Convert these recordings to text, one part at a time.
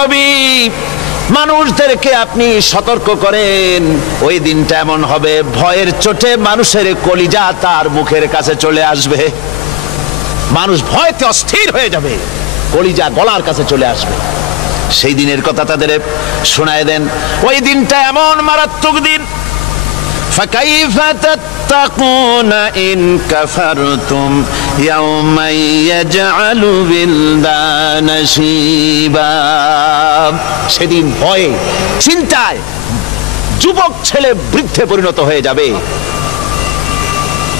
নবী, মানুষদেরকে আপনি সতর্ক করেন, ওই দিনটা এমন হবে ভয়ের চোটে মানুষের কলিজা তার মুখের কাছে চলে আসবে। মানুষ ভয়তে অস্থির হয়ে যাবে, কলিজা গলার কাছে চলে আসবে। সেই দিনের কথা তাদের শোনায় দেন। ওই দিনটা এমন মারাত্মক দিন। فكيف تتقون إن كفرتم يوما يجعل الولدان شيبا। সেদিন ভয়ে চিন্তায় যুবক ছেলে বৃদ্ধে পরিণত হয়ে যাবে,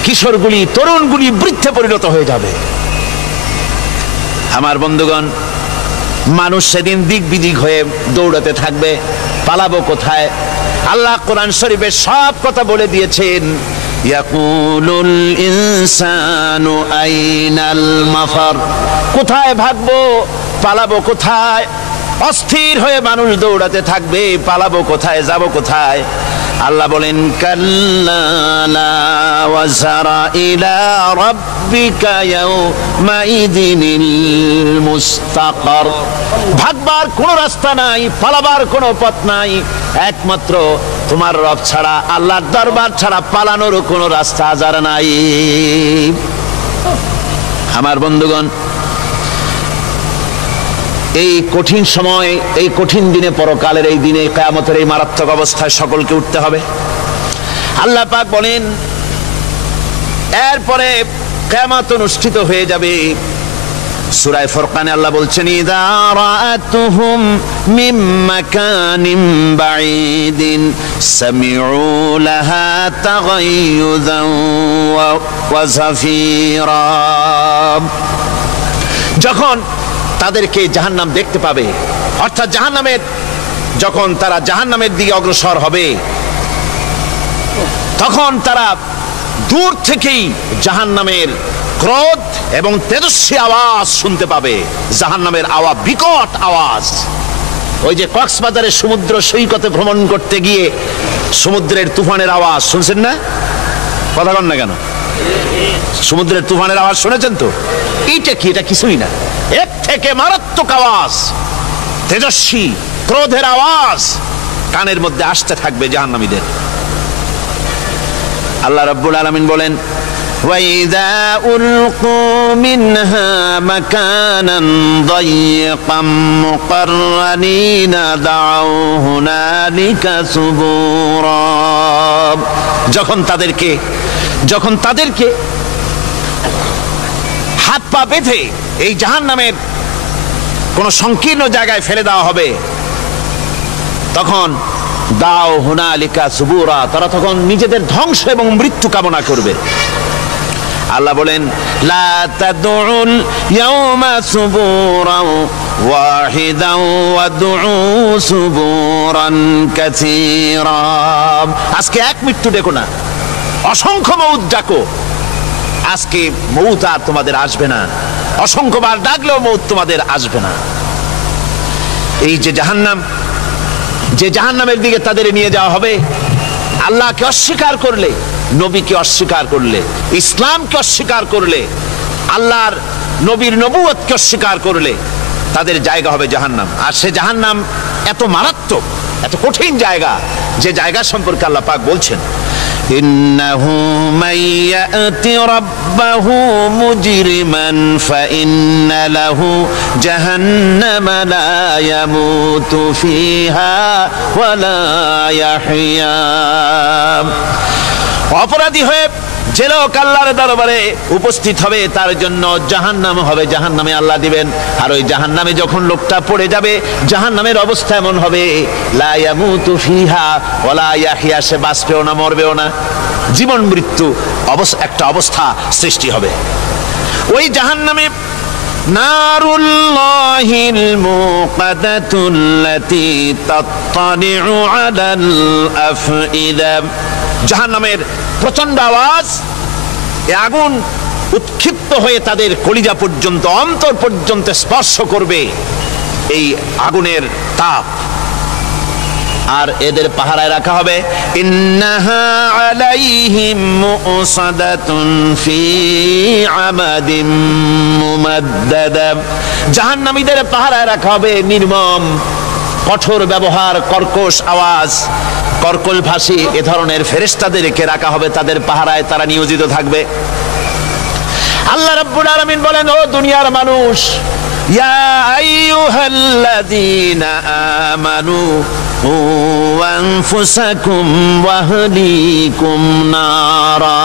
কিশোরগুলি তরুণগুলি বৃদ্ধে পরিণত হয়ে যাবে। আমার বন্ধুগণ, মানুষ সেদিন দিক বিদিক হয়ে দৌড়াতে থাকবে, পালাবো কোথায়? আল্লাহ কোরআন শরীফে সব কথা বলে দিয়েছেন। ইয়াকুলুল ইনসানু আইনাল মাফার, কোথায় ভাগবো, পালাবো কোথায়? অস্থির হয়ে মানুষ দৌড়াতে থাকবে, পালাবো কোথায়, যাব কোথায়? আল্লাহ বলেন কাল্লা লা ওয়াজারা ইলা রাব্বিকা ইয়াউমাইদিনিল মুস্তাকার। ভাগবার কোনো রাস্তা নাই, পালাবার কোনো পথ নাই, একমাত্র তোমার রব ছাড়া, আল্লাহর দরবার ছাড়া পালানোর কোনো রাস্তা আজার নাই। আমার বন্ধুগণ, এই কঠিন সময়, এই কঠিন দিনে, পরকালের এই দিনে, কিয়ামতের এই মারাত্মক অবস্থায় সকলকে উঠতে হবে। আল্লাহ পাক বলেন, এরপরে কিয়ামত অনুষ্ঠিত হয়ে যাবে। সূরা ফুরকানে আল্লাহ বলছেন, ইযা রাআতুহুম মিন মাকানিন বাঈদিন সামিউ লাহা তাগায়্যুযান ওয়া যাফীরা। যখন তাদেরকে জাহান্নাম দেখতে পাবে, অর্থাৎ জাহান্নামের, যখন তারা জাহান্নামের দিকে অগ্রসর হবে, তখন তারা দূর থেকেই জাহান্নামের ক্রোধ এবং তেজস্বী আওয়াজ শুনতে পাবে। জাহান্নামের আওয়াজ, বিকট আওয়াজ। ওই যে কক্সবাজারের সমুদ্র সৈকতে ভ্রমণ করতে গিয়ে সমুদ্রের তুফানের আওয়াজ শুনছেন না? কথা বলেন না কেন? সমুদ্রের তুফানের আওয়াজ শুনেছেন তো? এইটা কি? এটা কিছুই না, এর থেকে মারাত্মক আওয়াজ, তেজস্বী ক্রোধের আওয়াজ কানের মধ্যে আসতে থাকবে জাহান্নামীদের। আল্লাহ রাব্বুল আলামিন বলেন, ওয়াইযা উলকু মিনহা মাকানান দায়্যিকাম মুকাররানিনা দাউ হুনালিকা সুবুরা। যখন তাদেরকে হাত পা বেঁধে এই জাহান্নামের কোন সংকীর্ণ জায়গায় ফেলে দেওয়া হবে, তখন দাও হুনালিকা সুবুরা, তারা তখন নিজেদের ধ্বংস এবং মৃত্যু কামনা করবে। আল্লাহ বলেন, লা তাদউল ইয়াওমা সুবুরান ওয়াহিদান ওয়াদউ সুবুরান কাসীরা। আজকে এক মৃত্যু ডেকো না, অসংখ্য মউত ডাকো। আজকে মউত আর তোমাদের আসবে না, অসংখ্যবার ডাকলেও মউত তোমাদের আসবে না। এই যে জাহান্নাম, যে জাহান্নামের দিকে তাদের নিয়ে যাওয়া হবে, আল্লাহকে অস্বীকার করলে, নবীকে অস্বীকার করলে, ইসলামকে অস্বীকার করলে, আল্লাহর নবীর নবুয়তকে অস্বীকার করলে তাদের জায়গা হবে জাহান্নাম। আর সে জাহান্নাম এত মারাত্মক, এত কঠিন জায়গা, যে জায়গা সম্পর্কে আল্লাহ পাক বলছেন, ইন্নাহু মাইয়াতি রাব্বাহু মুজরিমান ফাইন্না লাহু জাহান্নামা লা ইয়ামুতু ফিহা ওয়া লা ইয়াহইয়া। অপরাধী হয়ে যে লোক আল্লাহর দরবারে উপস্থিত হবে, তার জন্য জাহান্নাম হবে, জাহান্নামে আল্লাহ দিবেন। আর ওই জাহান্নামে যখন লোকটা পড়ে যাবে, জাহান্নামের অবস্থা এমন হবে, লা ইয়ামুতু ফিহা ওয়া লা ইয়াহইয়া, সে বাঁচবেও না, মরবেও না, জীবন মৃত্যু একটা অবস্থা সৃষ্টি হবে। ওই জাহান্নামে নারুল্লাহিল মুকাদাতুল্লাতী তাত্তালিউ আলাল আফইদা। জাহান্নামের প্রচন্ড আওয়াজ, এ আগুন উৎক্ষিপ্ত হয়ে তাদের কলিজা পর্যন্ত, অন্তর পর্যন্ত স্পর্শ করবে। এই আগুনের তাপ, আর এদের পাহারায় রাখা হবে। ইন্নাহা আলাইহিম মুসাদাতুন ফি আমাদিম মুমাদ্দাদা, জাহান্নামীদের পাহারায় রাখা হবে নির্মম, কঠোর ব্যবহার, কর্কশ আওয়াজ, কর্কশ ভাষী এ ধরনের ফেরেশতাদেরকে রাখা হবে তাদের পাহারায়, তারা নিয়োজিত থাকবে। আল্লাহ রাব্বুল আলামিন বলেন, ও দুনিয়ার মানুষ, ইয়া আইয়ুহাল্লাযীনা আমানু আনফুসাকুম ওয়া আহলিকুম নারা।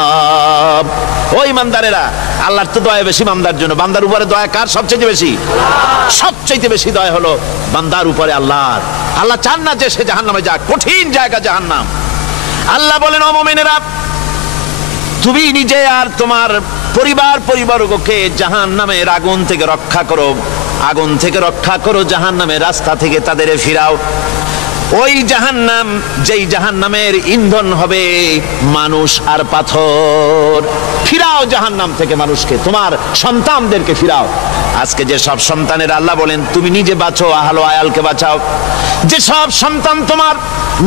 ও ঈমানদারেরা, আল্লাহর তো দয়া বেশি বান্দার জন্য। বান্দার উপরে দয়া কার সবচেয়ে বেশি? সবচেয়ে বেশি দয়া হলো বান্দার উপরে আল্লাহর। আল্লাহ চান না যে সে জাহান্নামে যাক, কঠিন জায়গা জাহান্নাম। আল্লাহ বলেন, ও মুমিনেরা, তুমি নিজে আর তোমার পরিবারবর্গকে জাহান্নামের আগুন থেকে রক্ষা করো, আগুন থেকে রক্ষা করো, জাহান্নামের রাস্তা থেকে তাদের ফিরাও। ওই জাহান্নাম, যেই জাহান্নামের ইন্ধন হবে মানুষ আর পাথর। ফিরাও জাহান্নাম থেকে মানুষকে, তোমার সন্তানদেরকে ফিরাও। আজকে যে সব সন্তানের আল্লাহ বলেন তুমি নিজে বাঁচো, আহলো আয়ালকে বাঁচাও। যে সব সন্তান তোমার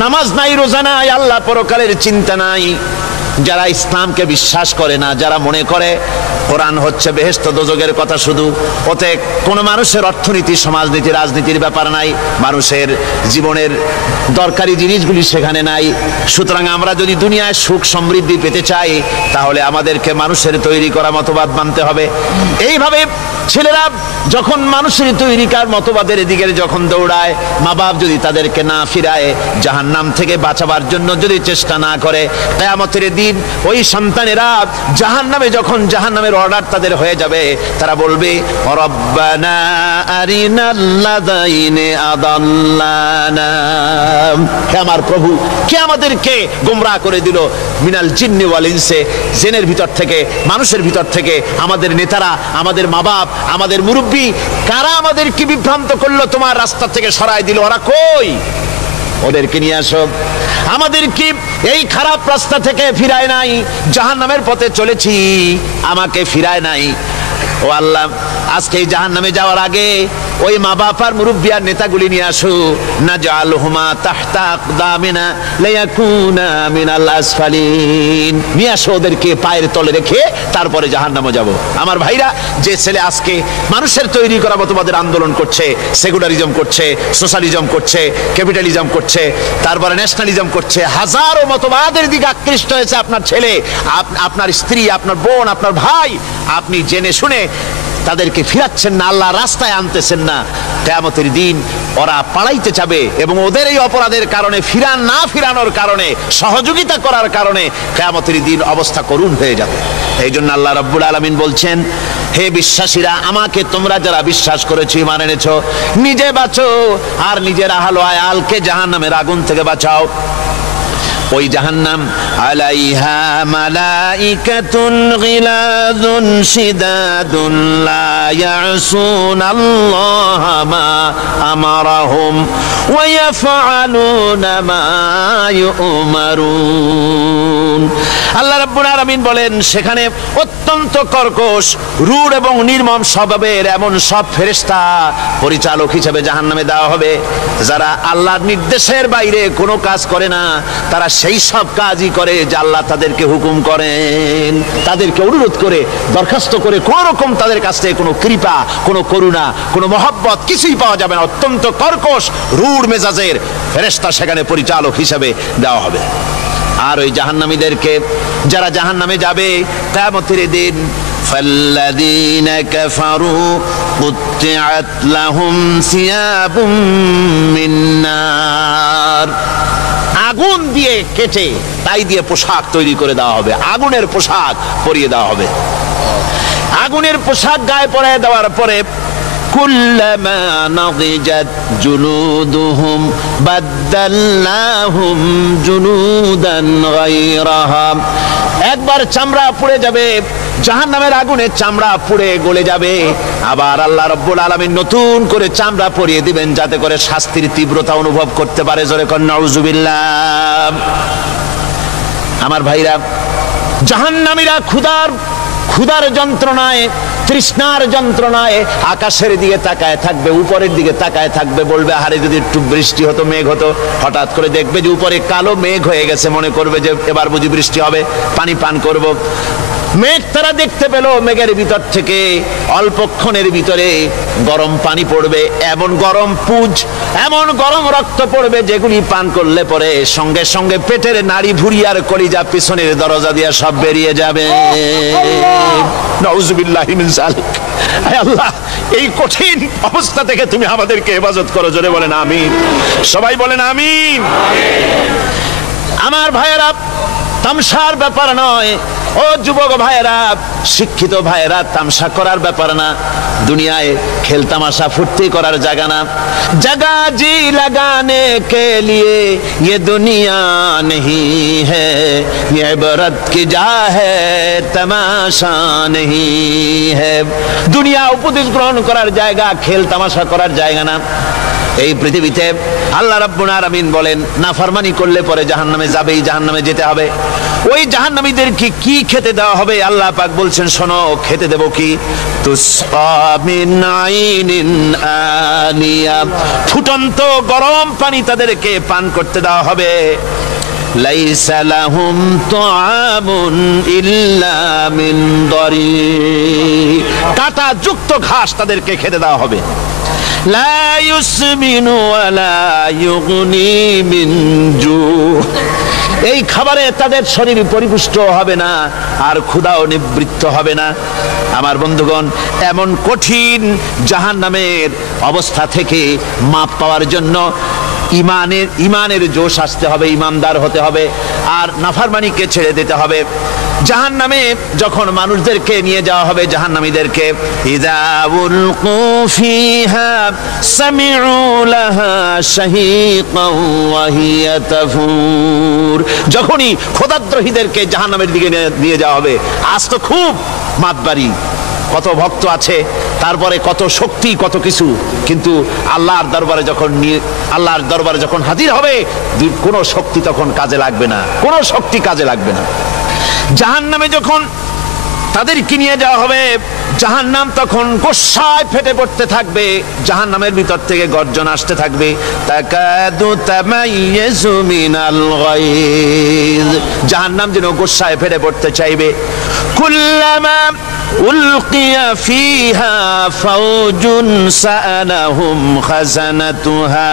নামাজ নাই, রোজা নাই, আল্লাহ পরকালের চিন্তা নাই, যারা ইসলামকে বিশ্বাস করে না, যারা মনে করে কোরআন হচ্ছে বেহেশত দোজখের কথা শুধু, ওতে কোনো মানুষের অর্থনীতি, সমাজনীতি, রাজনীতির ব্যাপার নাই, মানুষের জীবনের দরকারি জিনিসগুলি সেখানে নাই। সুতরাং আমরা যদি দুনিয়ায় সুখ সমৃদ্ধি পেতে চাই, তাহলে আমাদেরকে মানুষের তৈরি করা মতবাদ মানতে হবে। এইভাবে ছেলেরা যখন মানুষের তৈরিকার মতবাদের দিকে যখন দৌড়ায়, মা বাপ যদি তাদেরকে না ফিরায়, জাহান্নাম থেকে বাঁচাবার জন্য যদি চেষ্টা না করে, কিয়ামতের দিন ওই সন্তানেরা জাহান্নামে, যখন জাহান্নামের অর্ডার তাদের হয়ে যাবে, তারা বলবে, রব্বানা আরিনাল্লাযাইনি আদাল্লানা, হে আমার প্রভু, কে আমাদেরকে গোমরাহ করে দিল, মিনাল জিন্নি ওয়াল ইনসি, জিনের ভিতর থেকে, মানুষের ভিতর থেকে, আমাদের নেতারা, আমাদের মা বাপ, আমাদের মুরব্বী, কারা আমাদেরকে বিভ্রান্ত করলো, তোমার রাস্তা থেকে সরায় দিল, ওরা কই? ওদেরকে নিয়ে আসো। আমাদেরকে এই খারাপ রাস্তা থেকে ফিরায় নাই, জাহান্নামের পথে চলেছি, আমাকে ফিরায় নাই। ও আল্লাহ, আজকে এই জাহান্নামে যাওয়ার আগে ওই মা বাপ আর মুরব্বি আর নেতাগুলি নিয়ে আসো। নাজআলহুমা তাহতা আকদামিনা লিয়াকুনা মিনাল আসফালিন, নিয়ে আসো ওদেরকে পায়ের তলে রেখে তারপরে জাহান্নামে যাব। আমার ভাইরা, যে ছেলে আজকে মানুষের তৈরি করা মতবাদের আন্দোলন করছে, সেকুলারিজম করছে, সোশ্যালিজম করছে, ক্যাপিটালিজম করছে, তারপরে ন্যাশনালিজম করছে, হাজারো মতবাদের দিকে আকৃষ্ট হয়েছে আপনার ছেলে, আপনার স্ত্রী, আপনার বোন, আপনার ভাই, আপনি জেনে শুনে তাদেরকে ফিরাচ্ছেন না, আল্লাহ রাস্তায় আনতেছেন না। কিয়ামতের দিন ওরা পালাইতে যাবে এবং ওদের এই অপরাধের কারণে, না ফিরানোর কারণে, সহযোগিতা করার কারণে কিয়ামতের দিন অবস্থা করুণ হয়ে যাবে। এই জন্য আল্লাহ রাব্বুল আলামিন বলছেন, হে বিশ্বাসীরা, আমাকে তোমরা যারা বিশ্বাস করেছো, ঈমান এনেছো, নিজে বাঁচো আর নিজের আহল আয়ালকে জাহান্নামের আগুন থেকে বাঁচাও। ওই জাহান্নাম আলাইহা মালাইকাতুন গিলাযুন শিদাদুন লা ইয়াসুনাল্লাহা মা আমারাহুম ওয়া ইয়াফআলুনা মা ইউমারুন। আল্লাহ রাব্বুল আলামিন বলেন, সেখানে অত্যন্ত কর্কশ, রূঢ় এবং নির্মম স্বভাবের এমন সব ফেরেশতা পরিচালক হিসেবে জাহান্নামে দেওয়া হবে, যারা আল্লাহর নির্দেশের বাইরে কোনো কাজ করে না, তারা সেই সব কাজই করে যা আল্লাহ তাদেরকে হুকুম করেন। তাদেরকে অনুরোধ করে, দরখাস্ত করে কোন রকম তাদের কাছ থেকে কোনো কৃপা, কোনো করুণা, কোনো মহব্বত কিছুই পাওয়া যাবে না। অত্যন্ত কর্কশ, রূঢ় মেজাজের ফেরেশতা সেখানে পরিচালক হিসেবে দেওয়া হবে। আর ওই জাহান্নামীদেরকে, যারা জাহান্নামে যাবে কিয়ামতের দিন, ফাল্লাযীনা কাফারু কুত্তিআত লাহুম সিয়াবুম মিন নার, আগুন দিয়ে কেটে তাই দিয়ে পোশাক তৈরি করে দেওয়া হবে, আগুনের পোশাক পরিয়ে দেওয়া হবে। আগুনের পোশাক গায়ে পরিয়ে দেওয়ার পরে, কুল্লামা নাদিজাত জুলুদুহুম বাদদালনাহুম জুলুদান গায়রাহা, একবার চামড়া পুড়ে যাবে, জাহান্নামের আগুনে চামড়া পুড়ে গলে যাবে, আবার আল্লাহ রাব্বুল আলামিন নতুন করে চামড়া পরিয়ে দিবেন, যাতে করে শাস্তির তীব্রতা অনুভব করতে পারে। জোরে কর নাউযুবিল্লাহ। আমার ভাইরা, জাহান্নামীরা ক্ষুধার ক্ষুধার যন্ত্রণায়, তৃষ্ণার যন্ত্রণায় আকাশের দিকে তাকায় থাকবে, উপরের দিকে তাকায় থাকবে, বলবে আরে যদি একটু বৃষ্টি হতো, মেঘ হতো। হঠাৎ করে দেখবে যে উপরে কালো মেঘ হয়ে গেছে, মনে করবে যে এবার বুঝি বৃষ্টি হবে, পানি পান করব। মেঘ তারা দেখতে পেল, মেঘের ভিতর থেকে অল্পক্ষণের ভিতরে গরম পানি পড়বে, এমন গরম পুজ, এমন গরম রক্ত পড়বে যেগুলি পান করলে পরে সঙ্গে সঙ্গে পেটের নাড়ি ভুঁড়ি আর কলিজা পিছনের দরজা দিয়ে সব বেরিয়ে যাবে। নাউযুবিল্লাহি মিন যালিক। হে আল্লাহ, এই কঠিন অবস্থা থেকে তুমি আমাদেরকে হেফাজত করো। জোরে বলেন আমিন। সবাই বলেন আমিন। আমার ভাইয়েরা, তামসার ব্যাপার নয়। ও যুবক ভাইয়েরা, শিক্ষিত ভাইয়েরা, তামসা করার ব্যাপার না। দুনিয়ায় খেল তামাশা ফুর্তি করার জায়গা না। जगह जी लगाने के लिए ये दुनिया नहीं है, ये इबरत की जा है, तमाशा नहीं है। দুনিয়া উপদেশ গ্রহণ করার জায়গা, খেল তামাশা করার জায়গা না। এই পৃথিবীতে আল্লাহ রাব্বুল আলামিন বলেন, নাফরমানি করলে পরে জাহান্নামে যাবেই, জাহান্নামে যেতে হবে। ওই জাহান্নামীদেরকে কি খেতে দেওয়া হবে? আল্লাহ পাক বলছেন, শোনো, খেতে দেব কি? তুসকা মিন আইনিন আনিয়া, ফুটন্ত গরম পানি তাদেরকে পান করতে দেওয়া হবে। লাইসা লাহুম তুআমুন ইল্লা মিন দারি, কাঁটা যুক্ত ঘাস তাদেরকে খেতে দেওয়া হবে। লা ইউসমিনু ওয়ালা ইউগনি মিন জু, এই খাবারে তাদের শরীর পরিপুষ্ট হবে না, আর ক্ষুধাও নিবৃত্ত হবে না। আমার বন্ধুগণ, এমন কঠিন জাহান্নামের অবস্থা থেকে মাপ পাওয়ার জন্য ইমানের জোশ আসতে হবে, ইমানদার হতে হবে, আর নাফরমানিকে ছেড়ে দিতে হবে। জাহান্নামে যখন মানুষদেরকে নিয়ে যাওয়া হবে, জাহান্নামীদেরকে, ইযা উলকু ফিহা সামিউ লাহা শাহীকান ওয়া হিয়া তাফুর, যখনই খোদাদ্রোহীদেরকে জাহান্নামের দিকে নিয়ে যাওয়া হবে, আজ তো খুব মাতবাড়ি, কত ভক্ত আছে, তারপরে কত শক্তি, কত কিছু, কিন্তু আল্লাহর দরবারে যখন হাজির হবে, কোনো শক্তি তখন কাজে লাগবে না, কোনো শক্তি কাজে লাগবে না। জাহান্নামে যখন তাদেরকে নিয়ে যাওয়া হবে, জাহান্নাম তখন গোসায় ফেটে পড়তে থাকবে, জাহান্নামের ভিতর থেকে গর্জন আসতে থাকবে, তাকাদু তামাইয়াজু মিনাল গায়জ, জাহান্নাম যেন গোসায় ফেটে পড়তে চাইবে। কুল্লামা উলকিয়া ফিহা ফাওজুন সাআলাহুম খাজানাতুহা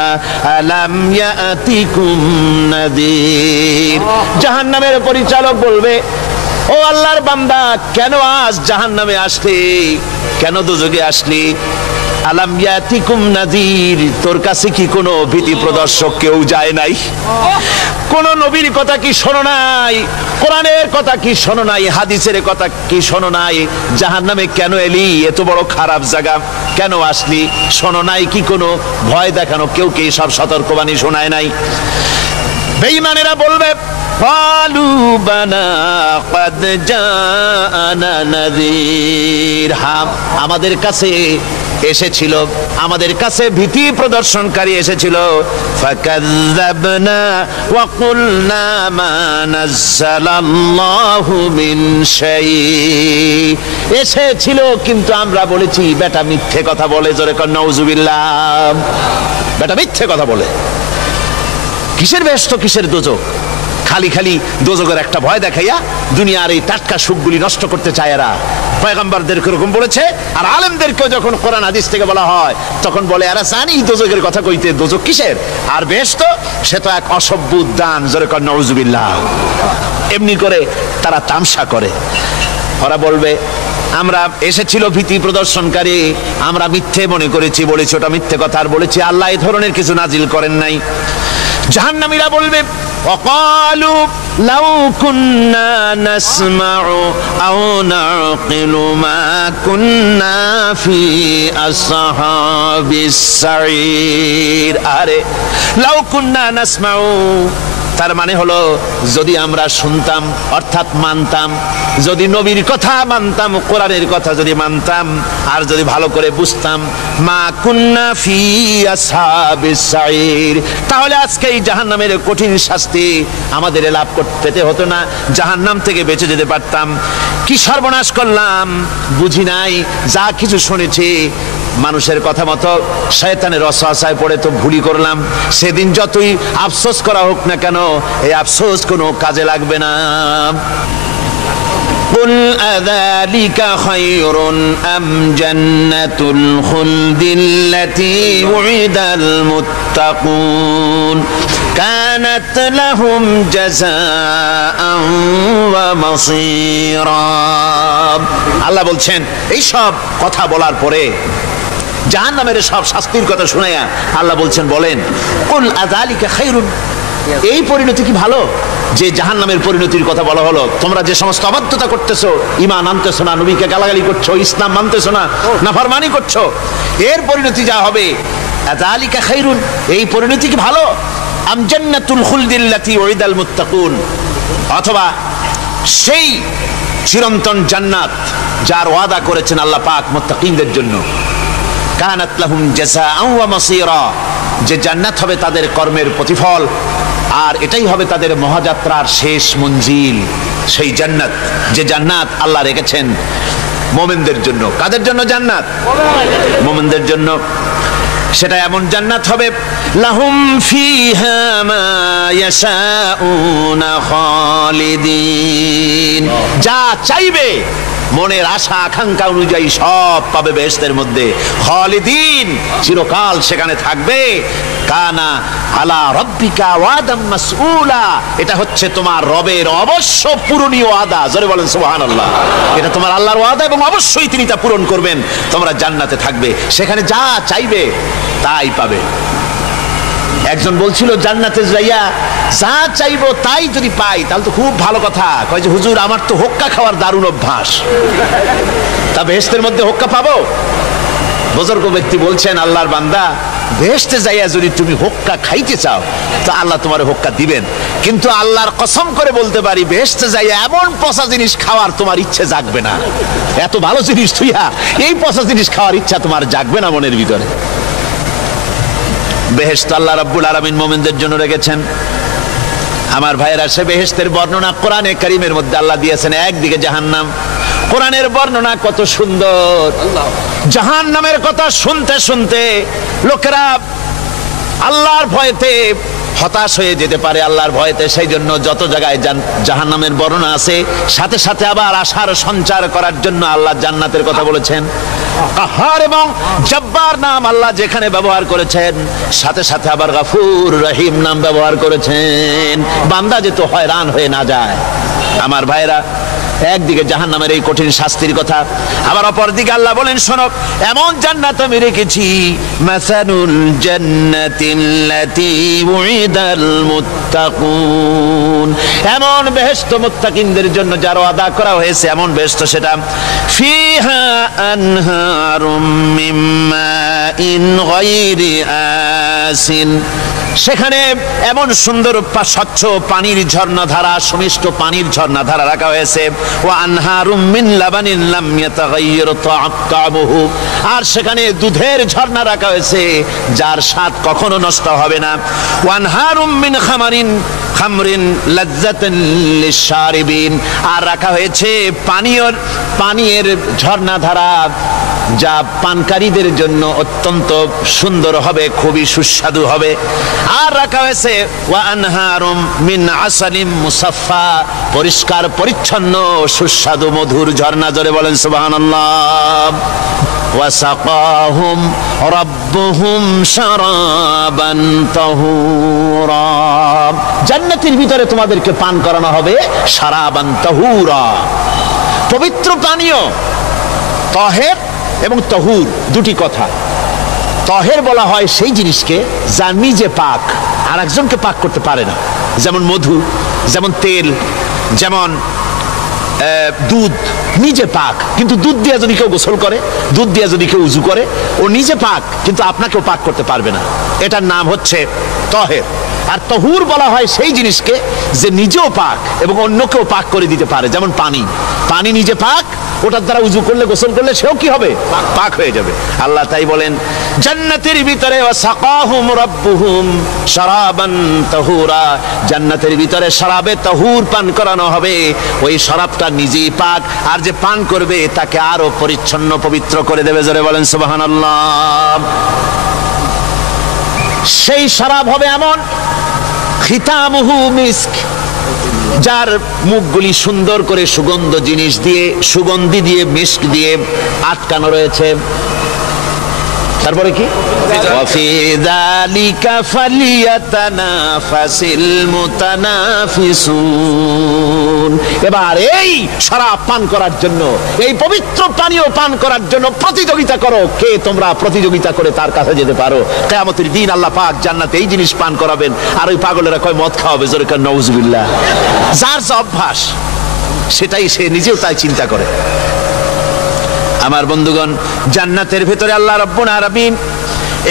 আলাম ইয়াতিকুম নাদির, জাহান্নামের পরিচালক বলবে, ও আল্লাহর বান্দা, কেন আজ জাহান্নামে আসলি, কেন দোজখে আসলি? আলাম ইয়াতিকুম নাদির, তোর কাছে কি কোনো ভীতি প্রদর্শক কেউ যায় নাই? কোন নবীর কথা কি শোনো নাই? কোরআনের কথা কি শোনো নাই? হাদিসের কথা কি শোনো নাই? জাহান্নামে কেন এলি? এত বড় খারাপ জায়গা কেন আসলি? শোনো নাই কি কোনো ভয় দেখানো কেউ কি সব সতর্কবাণী শোনায় নাই? বেঈমানেরা বলবে, ক্বালু বালা ক্বাদ জাআনা নাযীর, আমাদের কাছে এসেছিল, আমাদের কাছে ভীতি প্রদর্শনকারী এসেছিল। ফাকাযযাবনা ওয়া কুলনা মা নাযালাল্লাহু মিন শাই, এসেছিল কিন্তু আমরা বলেছি বেটা মিথ্যে কথা বলে। জোরে কর নাউযুবিল্লাহ। বেটা মিথ্যে কথা বলে। কিসের বেহেশত, কিসের দোজখ? খালি খালি দোজখের একটা ভয় দেখাইয়া দুনিয়ার এই টাটকা সুখগুলি নষ্ট করতে চায় এরা। পয়গম্বরদেরকে এরকম বলেছে, আর আলেমদেরকেও যখন কোরআন হাদিস থেকে বলা হয় তখন বলে, এরা জানি দোজখের কথা কইতে, দোজখ কিসের, আর বেহেশত সে তো এক অসভ্য উদ্যান। জোরে কর নাউযুবিল্লাহ। এমনি করে তারা তামসা করে। ওরা বলবে, আমরা এসেছিল ভীতি প্রদর্শনকারী, আমরা মিথ্যে মনে করেছি, বলেছি ওটা মিথ্যে কথা, আর বলেছি আল্লাহ এই ধরনের কিছু নাজিল করেন নাই। জাহান্নামীরা বলবে, ওয়াকালু লাউ কুন্না নাসমাউ আও নাকিলু মা কুন্না ফি আসহাবিস সাঈর, আরে লাউ কুন্না নাসমাউ, তার মানে হলো যদি আমরা শুনতাম অর্থাৎ মানতাম, যদি নবীর কথা মানতাম, কোরআনের কথা যদি মানতাম, আর যদি ভালো করে বুঝতাম, মা কুন্না ফি আসহাবিস সাইর, তাহলে আজকে এই জাহান্নামের কঠিন শাস্তি আমাদের লাভ পেতে হতো না, জাহান্নাম থেকে বেঁচে যেতে পারতাম। কি সর্বনাশ করলাম বুঝি নাই, যা কিছু শুনেছি মানুষের কথা মতো শয়তানের ওয়াসওয়াসায় পড়ে তো ভুলই করলাম। সেদিন যতই আফসোস করা হোক না কেন, এই আফসোস কোনো কাজে লাগবে না। قل أذلك خير أم جنة الخلد التي وعد المتقون كانت لهم جزاء ومصيرا। আল্লাহ বলছেন এই সব কথা বলার পরে, জাহান্নামের সব শাস্তির কথা শুনাইয়া আল্লাহ বলছেন, বলেন কুল আযালিকা খায়রুন, এই পরিণতি কি ভালো যে জাহান্নামের পরিণতির কথা বলা হলো? তোমরা যে সমস্ত অবাধ্যতা করতেছো, ঈমান আনতেছো না, নবীকে গালাগালি করছো, ইসলাম মানতেছো না, নাফরমানি করছো, এর পরিণতি যা হবে, আযালিকা খায়রুন, এই পরিণতি কি ভালো? আম জান্নাতুল খুলদিল্লাতী উইদাল মুত্তাকুন, অথবা সেই চিরন্তন জান্নাত যার ওয়াদা করেছেন আল্লাহ পাক মুত্তাকিনদের জন্য, কানাত লাহুম জাযাআন ওয়া মাসীরা, যে জান্নাত হবে তাদের কর্মের প্রতিফল, আর এটাই হবে তাদের মহাযাত্রার শেষ মঞ্জিল। সেই জান্নাত, যে জান্নাত আল্লাহ রেখেছেন মুমিনদের জন্য। কাদের জন্য জান্নাত? মুমিনদের জন্য। সেটা এমন জান্নাত হবে, লাহুম ফিহা মা ইয়াশাউনা খালিদিন, যা চাইবে মনের আশা আকাঙ্ক্ষা অনুযায়ী সব পাবে বেহেশতের মধ্যে। খালিদিন, চিরকাল সেখানে থাকবে। কানা আলা রাব্বিকা ওয়াদাম মাসউলা, এটা হচ্ছে তোমার রবের অবশ্য পূরণীয় ওয়াদা। জোরে বলেন সুবহানাল্লাহ। এটা তোমার আল্লাহর ওয়াদা এবং অবশ্যই তিনি তা পূরণ করবেন। তোমরা জান্নাতে থাকবে, সেখানে যা চাইবে তাই পাবে। একজন বলছিল জান্নাতে যাইয়া যা চাইবো তাই যদি পাই তাহলে তো খুব ভালো কথা। কয় যে হুজুর আমার তো হোক্কা খাওয়ার দারুণ অভ্যাস, তা বেহেশতের মধ্যে হোক্কা পাবো? বুজুর্গ ব্যক্তি বলছেন, আল্লাহর বান্দা, বেহেশতে যাইয়া যদি তুমি হোক্কা খাইতে চাও তো আল্লাহ তোমার হোক্কা দিবেন, কিন্তু আল্লাহর কসম করে বলতে পারি বেহেশতে যাইয়া এমন পচা জিনিস খাওয়ার তোমার ইচ্ছে জাগবে না। এত ভালো জিনিস তুইয়া এই পচা জিনিস খাওয়ার ইচ্ছা তোমার জাগবে না মনের ভিতরে। বেহেশত আল্লাহ রাব্বুল আলামিন মুমিনদের জন্য রেখেছেন। আমার ভাইয়েরা, সে বেহেশতের বর্ণনা কোরআনে কারীমের মধ্যে আল্লাহ দিয়েছেন। একদিকে জাহান্নাম, কোরআনের বর্ণনা কত সুন্দর। জাহান্নামের কথা শুনতে শুনতে লোকেরা আল্লাহর ভয়তে হতাশ হয়ে যেতে পারে, আল্লাহর ভয়তে। সেই জন্য যত জায়গায় জাহান্নামের বর্ণনা আছে, সাথে সাথে আবার আশার সঞ্চার করার জন্য আল্লাহ জান্নাতের কথা বলেছেন। কাহার এবং জব্বার নাম আল্লাহ যেখানে ব্যবহার করেছেন, সাথে সাথে আবার গাফুর রহিম নাম ব্যবহার করেছেন, বান্দা যেহেতু হয়রান হয়ে না যায়। আমার ভাইরা, একদিকে জাহান্নামের এই কঠিন শাস্তির কথা, আবার অপরদিকে আল্লাহ বলেন, শোনো, এমন জান্নাত আমি রেখেছি, মাসানুল জান্নাতিল্লাতী উইদাল মুত্তাকুন, এমন বেহেশত মুত্তাকিনদের জন্য যার ওয়াদা করা হয়েছে, এমন বেহেশত সেটা, ফিহা আনহারুম মিন মাইন গায়রি আসিন, সেখানে এমন সুন্দর স্বচ্ছ পানির ঝর্ণাধারা, সুমিষ্ট পানির ঝর্ণাধারা রাখা হয়েছে। ওয়া আনহারুম মিন লাবানিন লাম ইয়াতাগায়্যার তা'আমুহু, আর সেখানে দুধের ঝর্ণা রাখা হয়েছে যার স্বাদ কখনো নষ্ট হবে না। ওয়া আনহারুম মিন খামরিন লাজ্জাতান লিশ-শারিবিন, আর রাখা হয়েছে পানীয়ের ঝর্ণাধারা যা পানকারীদের জন্য অত্যন্ত সুন্দর হবে, খুবই সুস্বাদু হবে। আর রাখা হয়েছে ওয়া আনহারুম মিন আসালিম মুসাফফা, পরিষ্কার পরিচ্ছন্ন সুস্বাদু মধুর ঝর্ণা। জোরে বলেন সুবহানাল্লাহ। ওয়া সাকাহুম রাব্বুহুম শারাবান তাহুরা, জান্নাতের ভিতরে তোমাদেরকে পান করানো হবে শারাবান তাহুরা, পবিত্র পানীয়। তাহের এবং তহুর দুটি কথা। তাহের বলা হয় সেই জিনিসকে যা নিজে পাক, আর একজনকে পাক করতে পারে না, যেমন মধু, যেমন তেল, যেমন দুধ নিজে পাক, কিন্তু দুধ দিয়ে যদি কেউ গোসল করে, দুধ দিয়ে যদি কেউ উজু করে, ও নিজে পাক কিন্তু আপনাকেও পাক করতে পারবে না। এটার নাম হচ্ছে তহের। আর তহুর বলা হয় সেই জিনিসকে যে নিজেও পাক এবং অন্যকেও পাক করে দিতে পারে। যেমন পানি, পানি নিজে পাক, ওটার দ্বারা উজু করলে, গোসল করলে সেও কি হবে? পাক হয়ে যাবে। আল্লাহ তাই বলেন জান্নাতের ভিতরে ওয়াসাকাহুম রাব্বুহুম শারাবান তাহুরা, জান্নাতের ভিতরে শরাবে তাহুর পান করানো হবে। ওই শরাবটা নিজেই পাক, আর যে পান করবে তাকে আরো পরিচ্ছন্ন পবিত্র করে দেবে। জোরে বলেন সুবহানাল্লাহ। সেই শরাব হবে এমন খিতামুহু মিস্ক, যার মুখগুলি সুন্দর করে সুগন্ধ জিনিস দিয়ে, সুগন্ধি দিয়ে, মিস্ক দিয়ে আটকানো রয়েছে। তারপরে কি? ওয়াফি যালিকা ফালিয়াতানাফাসিল মুতানাফিসুন। এবার এই শরাব পান করার জন্য, এই পবিত্র পানীয় পান করার জন্য প্রতিযোগিতা করো, কে তোমরা প্রতিযোগিতা করে তার কাছে যেতে পারো। কিয়ামতের দিন আল্লাহ পাক জান্নাতে এই জিনিস পান করাবেন, আর ওই পাগলেরা কয় মদ খাওয়াবে। জোরে কান নাউজুবিল্লাহ। যার যে অভ্যাস সেটাই সে নিজেও তাই চিন্তা করে। আমার বন্ধুগণ, জান্নাতের ভিতরে আল্লাহ রাব্বুল আলামিন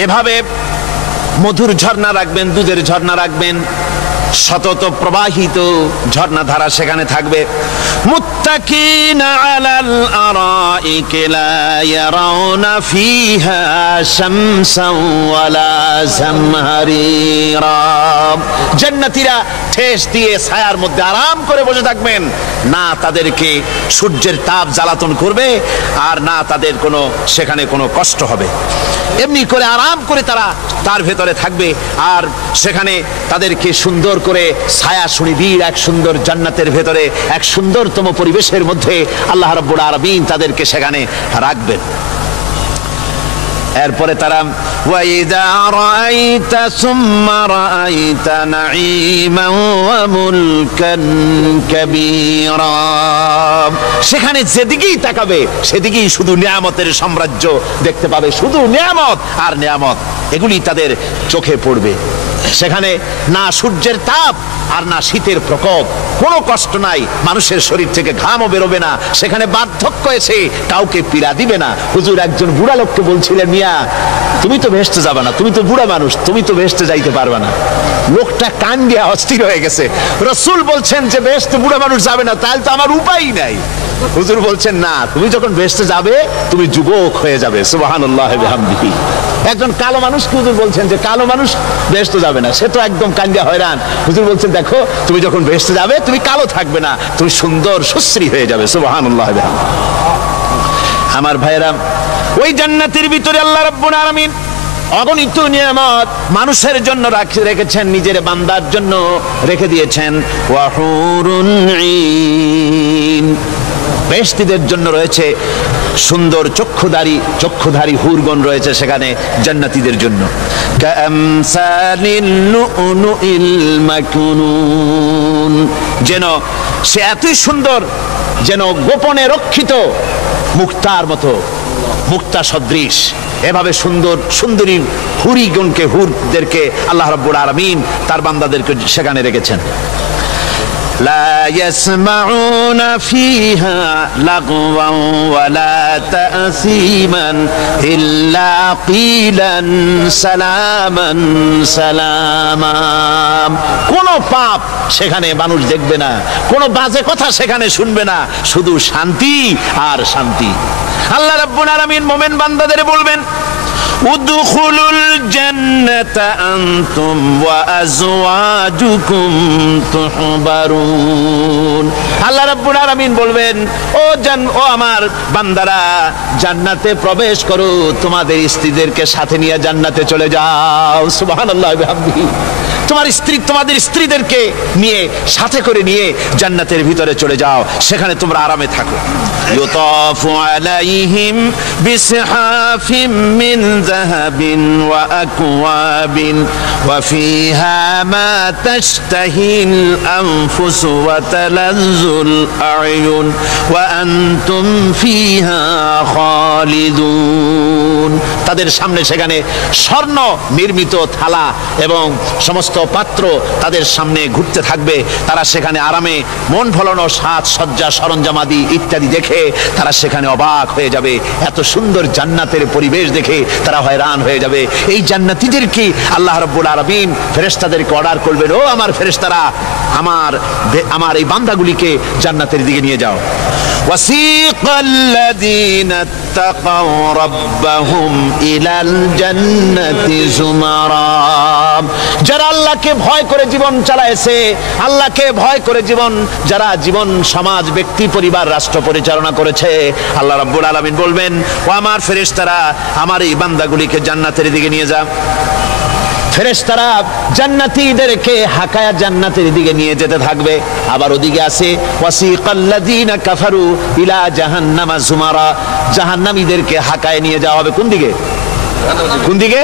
এভাবে মধুর ঝর্ণা রাখবেন, দুধের ঝর্ণা রাখবেন, সতত প্রবাহিত ঝর্ণা ধারা সেখানে থাকবে। মুত্তাকিনা আলাল আরাইকি লা ইয়ারাউনা ফিহা শামসান ওয়ালা জামহারিরা। জান্নাতীরা ঠেস দিয়ে ছায়ার মধ্যে আরাম করে বসে থাকবেন, না তাদেরকে সূর্যের তাপ জ্বালাতন করবে, আর না তাদের সেখানে কোনো কষ্ট হবে। এমনি করে আরাম করে তারা তার ভেতরে থাকবে, আর সেখানে তাদেরকে সুন্দর করে ছায়া সুনিবিড় এক সুন্দর জান্নাতের ভেতরে এক সুন্দরতম পরিবেশের মধ্যে আল্লাহ রাব্বুল আলামিন তাদেরকে সেখানে রাখবেন। এরপরে তারা ওয়াইদা রাআইতা সুম্মা রাআইতা নাঈমান ওয়া মুলকান কাবীরা, সেখানে যেদিকেই তাকাবে সেদিকেই শুধু নিয়ামতের সাম্রাজ্য দেখতে পাবে, শুধু নিয়ামত আর নিয়ামত, এগুলি তাদের চোখে পড়বে। সেখানে না সূর্যের তাপ আর না শীতের প্রকোপ, কোনো কষ্ট নাই, মানুষের শরীর থেকে ঘামও বেরোবে না, সেখানে বার্ধক্য এসে কাউকে পীড়া দিবে না। হুজুর একজন বুড়া লোককে বলছিলেন, মিয়া তুমি তো ভেস্তে যাবে না, তুমি তো বুড়া মানুষ, তুমি তো ভেস্তে যাইতে পারবে না। লোকটা কান দিয়া অস্থির হয়ে গেছে। রাসূল বলছেন যে ভেস্তে বুড়া মানুষ যাবে না, তাহলে তো আমার উপায় নাই। হুজুর বলছেন না, তুমি যখন ভেস্তে যাবে তুমি যুবক হয়ে যাবে। সুবহানাল্লাহ ওয়া বিহামদিহি। একজন কালো মানুষকে হুজুর বলছেন যে কালো মানুষ ভেস্তে যাবে না, সে তো একদম কান্দিয়া হয়রান। হুজুর বলছেন দেখো তুমি যখন ভেস্তে যাবে তুমি কালো থাকবে না, তুমি সুন্দর সুশ্রী হয়ে যাবে। সুবহানাল্লাহ ওয়া বিহামদিহি। আমার ভাইরা, ওই জান্নাতের ভিতরে আল্লাহ রাব্বুল আলামিন অগণিত নিয়ামত মানুষের জন্য রেখেছেন, নিজের বান্দার জন্য রেখে দিয়েছেন। ওয়া হুরুন ঈন, বেহেশতীদের জন্য রয়েছে সুন্দর চক্ষুধারী হুরগণ রয়েছে সেখানে জান্নাতীদের জন্য। কামসালিল লুউলুইল মাকনুন, যেন সে এতই সুন্দর, যেন গোপনে রক্ষিত মুক্তার মতো, মুক্তা সদৃশ। এভাবে সুন্দর সুন্দরী হুরিগণকে, হুরদেরকে আল্লাহ রাব্বুল আলামিন তার বান্দাদেরকে সেখানে রেখেছেন। লা ইয়াসমাউনা ফিহা লাগওয়ান ওয়ালা তাসীমান ইল্লা কিলান সালামান সালামা। কোন পাপ সেখানে মানুষ দেখবে না, কোন বাজে কথা সেখানে শুনবে না, শুধু শান্তি আর শান্তি। আল্লাহ রাব্বুল আলামিন মুমিন বান্দাদের বলবেন, উদখুলুল জান্নাতা আনতুম ওয়া আজওয়াজুকুম তুহবারুন। আল্লাহ রাব্বুল আলামিন বলবেন, ও আমার বান্দারা, জান্নাতে প্রবেশ করো, তোমাদের স্ত্রীদেরকে সাথে নিয়ে জান্নাতে চলে যাও। সুবহানাল্লাহ ওয়া বিহামদিহি। তোমাদের স্ত্রীদেরকে নিয়ে, সাথে করে নিয়ে জান্নাতের ভিতরে চলে যাও, সেখানে তোমরা আরামে থাকো। ইউতাফু আলাইহিম বিসহাফিম মিন যাহাবিন ওয়া আকওয়াবিন ওয়া ফিহা মা তাশতাহিল আনফুস ওয়া তালাজ্জুল আ'য়ুন ওয়া আনতুম ফিহা খালিদুন। তাদের সামনে সেখানে স্বর্ণ নির্মিত থালা এবং সমস্ত পাত্র তাদের সামনে ঘুরতে থাকবে। তারা সেখানে আরামে মন ভোলানো সাজ সজ্জা সরঞ্জামাদি ইত্যাদি দেখে তারা সেখানে অবাক হয়ে যাবে। এত সুন্দর জান্নাতের পরিবেশ দেখে তারা হয়রান হয়ে যাবে। এই জান্নাতীদেরকে আল্লাহ রাব্বুল আলামিন ফেরেশতাদেরকে অর্ডার করবেন, ও আমার ফেরেশতারা, আমার এই বান্দাগুলিকে জান্নাতের দিকে নিয়ে যাও। ওয়াসিকাল্লাযীনা ইত্তাকাউ রাব্বাহুম ইলাল জান্নাতি যুমারা। যারা আল্লাহকে ভয় করে জীবন চালায়েছে, আল্লাহকে ভয় করে যারা জীবন সমাজ ব্যক্তি পরিবার রাষ্ট্র পরিচালনা করেছে, আল্লাহ রাব্বুল আলামিন বলবেন, ও আমার ফেরেশতারা, আমার এই বান্দাগুলিকে জান্নাতের দিকে নিয়ে যা। ফেরেশতারা জান্নাতীদেরকে হাকায়া জান্নাতের দিকে নিয়ে যেতে থাকবে। আবার ওদিকে আছে ওয়াসিকাল্লাযীনা কাফারু ইলা জাহান্নামা যুমারা। জাহান্নামীদেরকে হাকায় নিয়ে যাওয়া হবে কোন দিকে? কোন দিকে?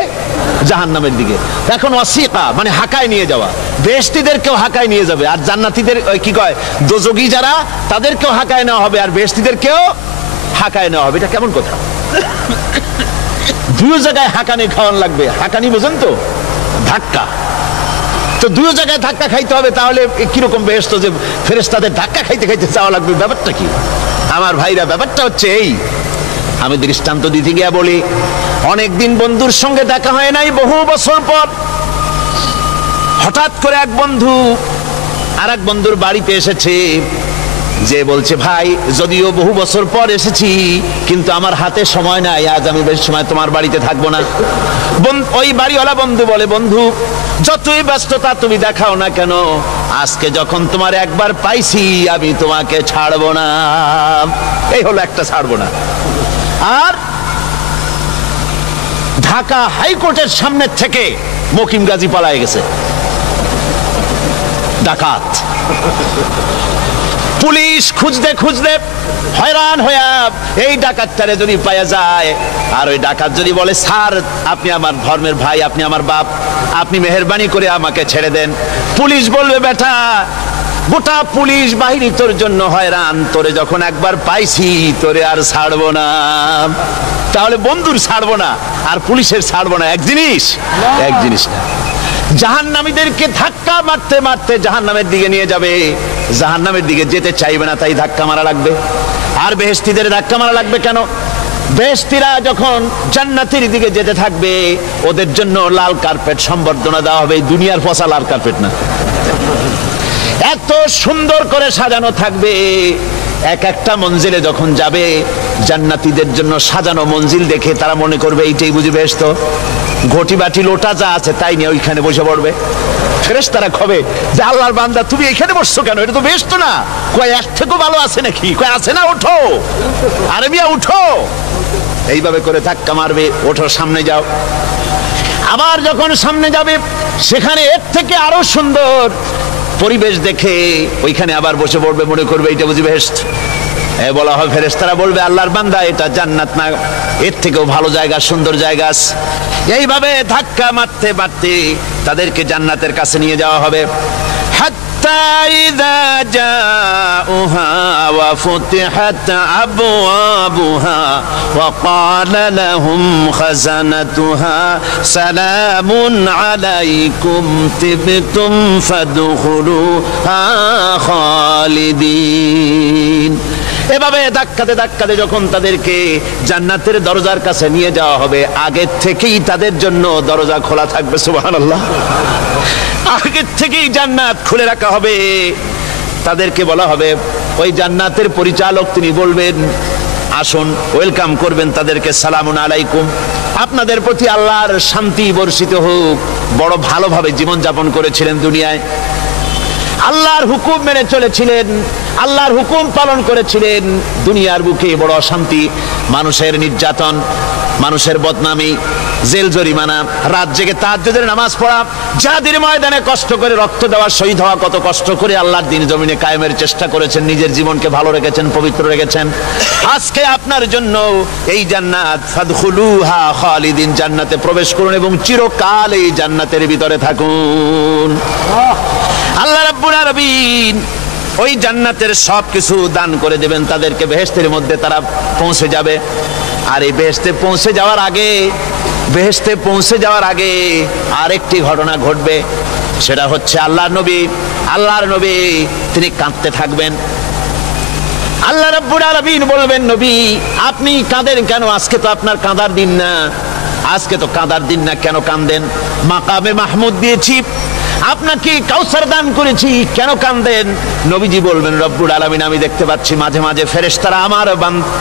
জাহান্নামের দিকে। এখন ওয়াসিকা মানে হাকায় নিয়ে যাওয়া। বেহেশতীদেরকেও হাকায় নিয়ে যাবে, আর জান্নাতীদের কি কয় দোজখী যারা তাদেরকেও হাকায় নেওয়া হবে, আর বেহেশতীদেরকেও হাকায় নেওয়া হবে। এটা কেমন কথা? দুই জায়গায় হাকানি খাওয়ান লাগবে। হাকানি বোঝেন তো? ধাক্কা। তো দুই জায়গায় ধাক্কা খাইতে হবে, তাহলে কিরকম বেহেশত যে ফেরেশতাদের ধাক্কা খাইতে খাইতে যাওয়া লাগবে? ব্যাপারটা কি আমার ভাইরা? ব্যাপারটা হচ্ছে এই, আমি দৃষ্টান্ত দিতে গিয়া বলি, অনেকদিন বন্ধুর সঙ্গে দেখা হয় নাই, বহু বছর পর হঠাৎ করে এক বন্ধু আর এক বন্ধুর বাড়িতে এসেছে, যে বলছে, ভাই যদিও বহু বছর পর এসেছি কিন্তু আমার হাতে সময় নাই, আজ আমি বেশি সময় তোমার বাড়িতে থাকবো না। ওই বাড়িওয়ালা বন্ধু বলে, বন্ধু যতই ব্যস্ততা তুমি দেখাও না কেন, আজকে যখন তোমার একবার পাইছি আমি তোমাকে ছাড়বো না। এই হলো একটা ছাড়বো না। আর ঢাকা হাইকোর্টের সামনে থেকে মকিম গাজী পালায় গেছে, ডাকাত। পুলিশ খুঁজতে খুঁজতে হয়রান হয়ে এই ডাকাতটারে যদি পাওয়া যায়, আর ওই ডাকাত যদি বলে, স্যার আপনি আমার ধর্মের ভাই, আপনি আমার বাপ, আপনি মেহেরবানি করে আমাকে ছেড়ে দেন, পুলিশ বলবে, বেটা গোটা পুলিশ বাহিনী তোর জন্য হয়রান, তোরে যখন একবার পাইছি তোরে আর ছাড়বো না। তাহলে বন্ধুর ছাড়বো না আর পুলিশের ছাড়বো না এক জিনিস? এক জিনিস না। জাহান্নামীদেরকে ধাক্কা মারতে মারতে জাহান্নামের দিকে নিয়ে যাবে, জাহান্নামের দিকে যেতে চাইবে না, তাই ধাক্কা মারা লাগবে। আর বেহেশতীদের ধাক্কা মারা লাগবে কেন? বেহেশতীরা যখন জান্নাতের দিকে যেতে থাকবে, ওদের জন্য লাল কার্পেট সম্বর্ধনা দেওয়া হবে। দুনিয়ার পচা লাল কার্পেট না, এত সুন্দর করে সাজানো থাকবে। এক একটা মঞ্জিলে যখন যাবে, জান্নাতীদের জন্য সাজানো মঞ্জিল দেখে তারা মনে করবে এইটাই বুঝি বেহেশত। ঘটি বাটি লোটা যা আছে তাই নিয়ে ওইখানে বসে পড়বে। ফেরেশতারা কবে যে, আল্লাহর বান্দা তুমি এখানে বসছো কেন? এটা তো বেহেশত না। কয় এর থেকেও ভালো আছে নাকি? কয় আছে না, ওঠো আরে মিয়া উঠো। এইভাবে করে ধাক্কা মারবে, ওঠো সামনে যাও। আবার যখন সামনে যাবে, সেখানে এর থেকে আরো সুন্দর পরিবেশ দেখে ওইখানে আবার বসে পড়বে, মনে করবে এটা বুঝি বেহেশত। বলা হয়, ফেরেশতারা বলবে, আল্লাহর বান্দা এটা জান্নাত না, এর থেকেও ভালো জায়গা, সুন্দর জায়গা আছে। এইভাবে ধাক্কা মারতে মারতে তাদেরকে জান্নাতের কাছে নিয়ে যাওয়া হবে। হাত্তা ইযা জাউহা ওয়া ফুতিহাত আবওয়াবুহা ওয়া ক্বালা লাহুম খাজানাতুহা সালামুন আলাইকুম তিবতুম ফাদখুলুহা খালিদিন। এভাবে ধাক্কাতে ধাক্কাতে যখন তাদেরকে জান্নাতের দরজার কাছে নিয়ে যাওয়া হবে, আগের থেকেই তাদের জন্য দরজা খোলা থাকবে। সুবহানাল্লাহ। আগের থেকেই জান্নাত খুলে রাখা হবে। তাদেরকে বলা হবে, ওই জান্নাতের পরিচালক তিনি বলবেন, আসুন, ওয়েলকাম করবেন তাদেরকে, সালামুন আলাইকুম, আপনাদের প্রতি আল্লাহর শান্তি বর্ষিত হোক, বড় ভালোভাবে জীবন যাপন করেছিলেন দুনিয়ায়, আল্লাহর হুকুম মেনে চলেছিলেন, আল্লাহর হুকুম পালন করেছিলেন। দুনিয়ার বুকে বড় অশান্তি, মানুষের নির্যাতন, মানুষের বদনামি, জেল জরিমানা, রাত জেগে তাহাজ্জুদের নামাজ পড়া, জিহাদের ময়দানে কষ্ট করে রক্ত দেওয়া, শহীদ হওয়া, কত কষ্ট করে আল্লাহর দ্বীন জমিনে কায়েমের চেষ্টা করেছেন, নিজের জীবনকে ভালো রেখেছেন, পবিত্র রেখেছেন। আজকে আপনার জন্য এই জান্নাত, ফাদখুলুহা খালিদিন, জান্নাতে প্রবেশ করুন এবং চিরকাল এই জান্নাতের ভিতরে থাকুন। আল্লাহ রাব্বুল আলামিন ওই জান্নাতের সব কিছু দান করে দেবেন তাদেরকে, বেহেশতের মধ্যে তারা পৌঁছে যাবে। আর এই বেহেশতে পৌঁছে যাওয়ার আগে আরেকটি ঘটনা ঘটবে, সেটা হচ্ছে আল্লাহর নবী তিনি কাঁদতে থাকবেন। আল্লাহ রাব্বুল আলামিন বলবেন, নবী আপনি কাঁদেন কেন? আজকে তো আপনার কাঁদার দিন না, কেন কাঁদেন? মাকামে মাহমুদ দিয়েছি, আপনাকে কাউসার দান করেছি, কেন কাঁদেন? নবীজি বলবেন, রব্বুল আলামিন আমি দেখতে পাচ্ছি মাঝে মাঝে ফেরেশতারা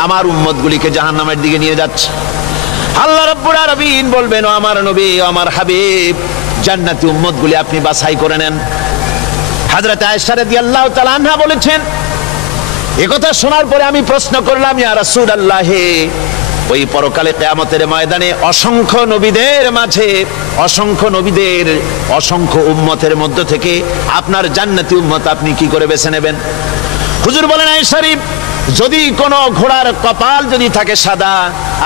আমার উম্মতগুলিকে জাহান্নামের দিকে নিয়ে যাচ্ছে। আল্লাহ রাব্বুল আলামিন বলবেন, ও আমার নবী, ও আমার হাবিব, জান্নাতি উম্মতগুলি আপনি বাছাই করে নেন। হযরত আয়েশা রাদিয়াল্লাহু তাআলা আনহা বলেছেন, একথা শোনার পরে আমি প্রশ্ন করলাম, ইয়া রাসূলুল্লাহ, ওই পরকালে কিয়ামতের ময়দানে অসংখ্য নবীদের অসংখ্য উম্মতের মধ্য থেকে আপনার জান্নাতি উম্মত আপনি কি করে বেছে নেবেন? হুজুর বলেন, আয়েশা, যদি কোনো ঘোড়ার কপাল যদি থাকে সাদা,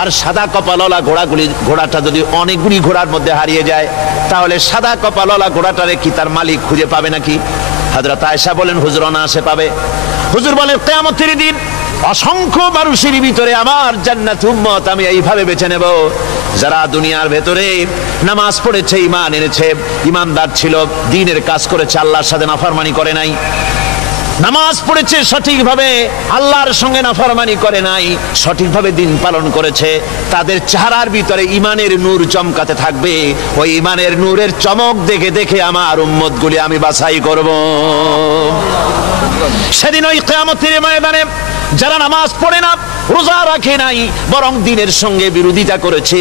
আর সাদা কপালওয়ালা ঘোড়াটা যদি অনেকগুলি ঘোড়ার মধ্যে হারিয়ে যায়, তাহলে সাদা কপালওয়ালা ঘোড়াটারে কি তার মালিক খুঁজে পাবে নাকি? হযরত আয়েশা বলেন, হুজুর অনায়াসে পাবে। হুজুর বলেন, কিয়ামতের দিন অসংখ্য মানুষের ভিতরে আমার জান্নাত উম্মত আমি এইভাবে বেছে নেব, যারা দুনিয়ার ভেতরে নামাজ পড়েছে, ঈমান এনেছে, ঈমানদার ছিল, দ্বীনের কাজ করেছে, আল্লাহর সাথে নাফরমানি করে নাই, নামাজ পড়েছে সঠিকভাবে, আল্লাহর সঙ্গে নাফরমানি করে নাই, সঠিকভাবে দিন পালন করেছে, তাদের চেহারার ভিতরে ঈমানের নূর চমকাতে থাকবে। ওই ঈমানের নূরের চমক দেখে দেখে আমার উম্মতগুলি আমি বাছাই করব। সেদিন ওই কিয়ামতের ময়দানে যারা নামাজ পড়ে না, রোজা রাখে নাই, বরং দ্বীনের সঙ্গে বিরোধিতা করেছে,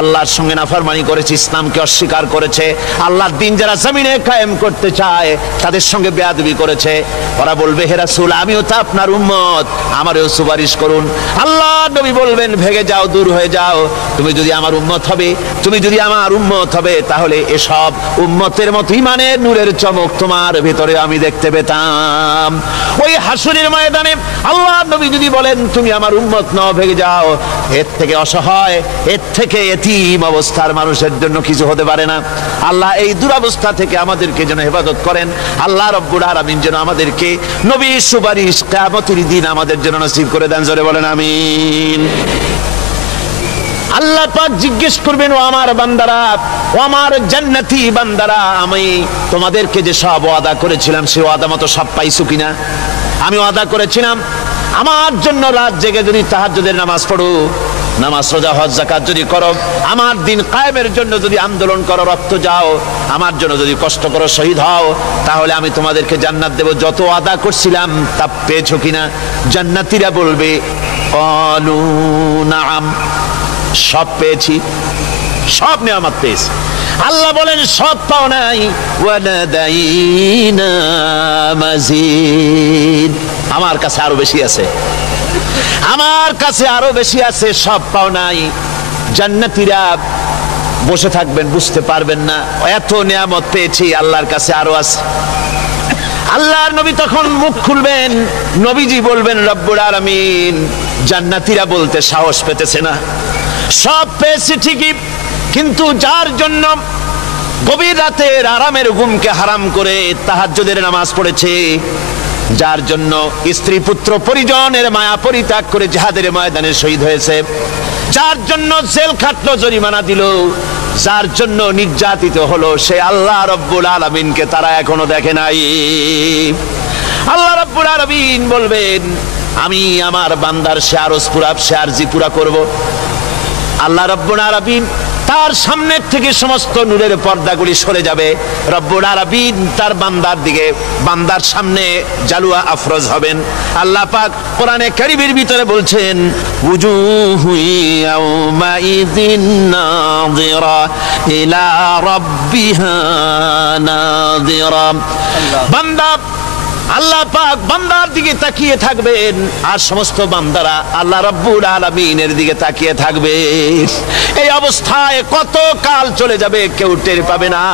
আল্লাহর সঙ্গে নাফরমানি করেছে, ইসলামকে অস্বীকার করেছে, আল্লাহর দ্বীন যারা জমিনে কায়েম করতে চায় তাদের সঙ্গে বেয়াদবি করেছে, ওরা বলবে, হে রাসূল, আমিও তো আপনার উম্মত, আমারও সুপারিশ করুন। আল্লাহর নবী বলবেন, ভেগে যাও, দূর হয়ে যাও, তুমি যদি আমার উম্মত হবে তাহলে এসব উম্মতের মতো ঈমানের নূরের চমক তোমার ভিতরে আমি দেখতে পেতাম। ওই হাসরের ময়দানে আল্লাহর নবী যদি বলেন, তুমি আমার উম্মত নও, ভেগে যাও, এর থেকে অসহায়, এর থেকে এতিম অবস্থার মানুষের জন্য কিছু হতে পারে না। আল্লাহ এই দুরবস্থা থেকে আমাদেরকে যেন হেফাজত করেন। আল্লাহ রাব্বুল আলামিন যেন আমাদেরকে নবীর সুপারিশ কিয়ামতের দিন আমাদের জন্য নসিব করে দেন। জোরে বলেন আমিন। আল্লাহ পাক জিজ্ঞেস করবেন, ও আমার বান্দারা, ও আমার জান্নাতি বান্দারা, আমি তোমাদেরকে যে সব ওয়াদা করেছিলাম সেই ওয়াদা মতো সব পাইছো কিনা? আমি ওয়াদা করেছিলাম আমার জন্য রাত জেগে যদি তাহাজ্জুদের নামাজ পড়ো, নামাজ, রোজা, হজ, যাকাত যদি করো, আমার দিন কায়েমের জন্য যদি আন্দোলন করো, রক্ত যাও, আমার জন্য যদি কষ্ট করো, শহীদ হও, তাহলে আমি তোমাদেরকে জান্নাত দেব। যত ওয়াদা করছিলাম তা পেয়েছো কিনা? জান্নাতীরা বলবে, ক্বালু নাআম, সব পেয়েছি, সব নিয়ামত পেয়েছি। আল্লাহ বলেন, সব পাও নাই, ওয়ালাদাইনা মাজিদ, আমার কাছে আরো বেশি আছে, আমার কাছে আরো বেশি আছে, সব পাও নাই। জান্নাতীরা বসে থাকবেন, বুঝতে পারবেন না, এত নিয়ামত পেয়েছি, আল্লাহর কাছে আরো আছে। আল্লাহর নবী তখন মুখ খুলবেন, নবীজি বলবেন, রব্বুল আলামিন, জান্নাতীরা বলতে সাহস পেতেছে না, সব পেয়েছি ঠিকই, কিন্তু যার জন্য গভীর রাতের আরামের ঘুমকে হারাম করে তাহাজ্জুদের নামাজ পড়েছে, যার জন্য স্ত্রী পুত্র পরিজনের মায়া পরিত্যাগ করে জিহাদের ময়দানে শহীদ হয়েছে, যার জন্য জেল খাটলো, জরিমানা দিল, যার জন্য নির্যাতিত হলো, সে আল্লাহ রাব্বুল আলামিনকে তারা এখনো দেখে নাই। আল্লাহ রাব্বুল আলামিন বলবেন, আমি আমার বান্দার সে আরজ পুরা, সে আরজি পুরা করব। আল্লাহ রাব্বুল আলামিন তার সামনের থেকে সমস্ত নূরের পর্দাগুলি সরে যাবে, রব্বুল আলামিন তার বান্দার সামনে জালুয়া আফরোজ হবেন। আল্লাহ পাক কোরআনে কারীমের ভিতরে বলছেন, উজুহু ইয়াউমাইযিন নাযিরা ইলা রাব্বিহা নাযিরা। বান্দা আল্লাহ পাক বান্দার দিকে তাকিয়ে থাকবেন, আর সমস্ত বান্দারা আল্লাহ রাব্বুল আলামিনের দিকে তাকিয়ে থাকবে। এই অবস্থায় কত কাল চলে যাবে কেউ টের পাবে না।